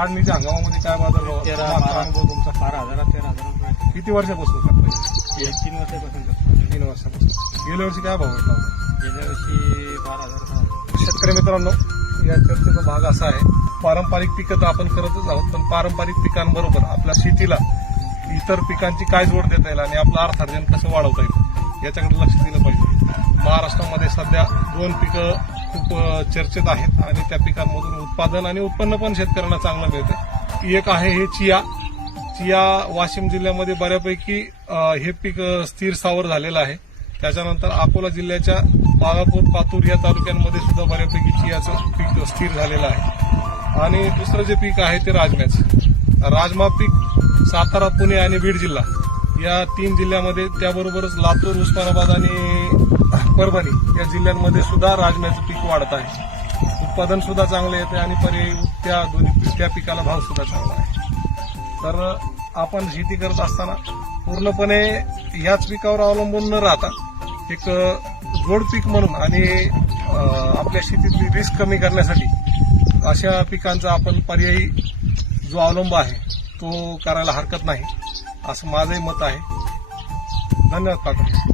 काढणीच्या हंगामामध्ये काय बाजार भाव 13-12 अनुभव तुमचा 12,000 किती वर्षापासून करताय? 3 वर्षापासून करतो. 3 वर्षापासून. गेल्या वर्षी काय भाव भेटला होता? गेल्या वर्षी 12,000. शेतकरी मित्रांनो, या चर्चेचा भाग असा आहे, पारंपरिक पिकं तर आपण करतच आहोत, पण पारंपरिक पिकांबरोबर आपल्या शेतीला इतर पिकांची काय जोड देता येईल आणि आपलं अर्थार्जन कसं वाढवता येईल याच्याकडे लक्ष दिलं पाहिजे. महाराष्ट्रामध्ये सध्या 2 पिकं खूप चर्चेत आहेत आणि त्या पिकांमधून उत्पादन आणि उत्पन्न पण शेतकऱ्यांना चांगलं मिळतं. एक आहे हे चिया. वाशिम जिल्ह्यामध्ये बऱ्यापैकी हे पीक स्थिर स्थावर झालेलं आहे. त्याच्यानंतर अकोला जिल्ह्याच्या बागापूर, पातूर या तालुक्यांमध्ये सुद्धा बऱ्यापैकी चियाचं पीक स्थिर झालेलं आहे. आणि दुसरं जे पीक आहे ते राजमा पीक सातारा, पुणे आणि बीड जिल्हा या 3 जिल्ह्यामध्ये, त्याबरोबरच लातूर, उस्मानाबाद आणि परभणी या जिल्ह्यांमध्ये सुद्धा राजम्याचं पीक वाढत आहे. उत्पादन सुद्धा चांगलं येते आणि पर्यायी त्या पिकाला भाव सुद्धा चांगला आहे. तर आपण शेती करत असताना पूर्णपणे याच पिकावर अवलंबून न राहता एक जोड पीक म्हणून आणि आपल्या शेतीतली रिस्क कमी करण्यासाठी अशा पिकांचा आपण पर्यायी जो अवलंब आहे तो करायला हरकत नाही, असं माझंही मत आहे. धन्यवाद काका.